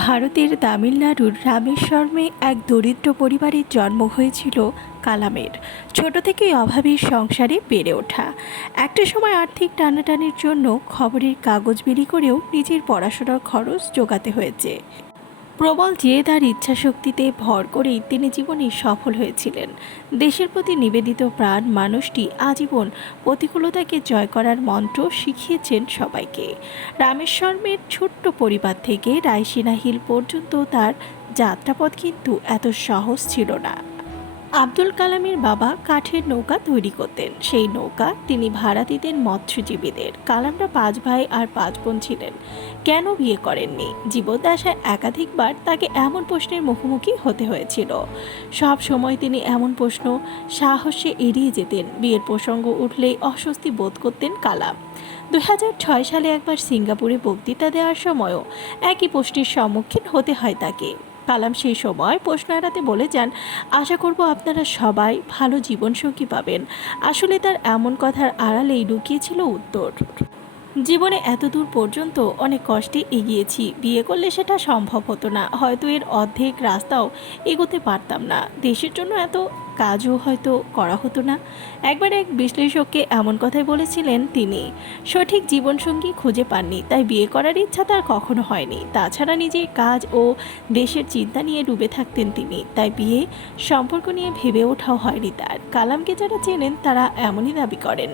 ভারতের তামিলনাড়ুর রামেশ্বরমে এক দরিদ্র পরিবারের জন্ম হয়েছিল কালামের। ছোট থেকেই অভাবী সংসারে বেড়ে ওঠা। একটা সময় আর্থিক টানাটানির জন্য খবরের কাগজ বিলি করেও নিজের পড়াশোনার খরচ জোগাতে হয়েছে। প্রবল জেদ আর ইচ্ছাশক্তিতে ভর করেই তিনি জীবনে সফল হয়েছিলেন। দেশের প্রতি নিবেদিত প্রাণ মানুষটি আজীবন প্রতিকূলতাকে জয় করার মন্ত্র শিখিয়েছেন সবাইকে। রামেশ্বরমের ছোট্ট পরিবার থেকে রায়সিনা হিল পর্যন্ত তার যাত্রাপথ কিন্তু এত সহজ ছিল না। আব্দুল কালামের বাবা কাঠের নৌকা তৈরি করতেন। সেই নৌকা তিনি ভাড়া দিতেন মৎস্যজীবীদের। কালামরা 5 ভাই আর 5 বোন ছিলেন। কেন বিয়ে করেননি? জীবদ্দশায় একাধিকবার তাকে এমন প্রশ্নের মুখোমুখি হতে হয়েছিল। সব সময় তিনি এমন প্রশ্ন সাহসে এড়িয়ে যেতেন। বিয়ের প্রসঙ্গ উঠলেই অস্বস্তি বোধ করতেন কালাম। 2006 সালে একবার সিঙ্গাপুরে বক্তৃতা দেওয়ার সময়ও একই প্রশ্নের সম্মুখীন হতে হয় তাকে। কালাম সেই সময় প্রশ্ন এড়াতে বলে যান, আশা করব আপনারা সবাই ভালো জীবনসঙ্গী পাবেন। আসলে তার এমন কথার আড়ালেই লুকিয়েছিল উত্তর। জীবনে এত দূর পর্যন্ত অনেক কষ্টে এগিয়েছি, বিয়ে করলে সেটা সম্ভব হতো না, হয়তো এর অর্ধেক রাস্তাও এগোতে পারতাম না, দেশের জন্য এত কাজও হয়তো করা হতো না। একবার এক বিশ্লেষককে এমন কথাই বলেছিলেন তিনি। সঠিক জীবনসঙ্গী খুঁজে পাননি, তাই বিয়ে করার ইচ্ছা তার কখনো হয়নি। তাছাড়া নিজের কাজ ও দেশের চিন্তা নিয়ে ডুবে থাকতেন তিনি, তাই বিয়ে সম্পর্ক নিয়ে ভেবে ওঠাও হয়নি তার। কালামকে যারা চেনেন তারা এমনই দাবি করেন।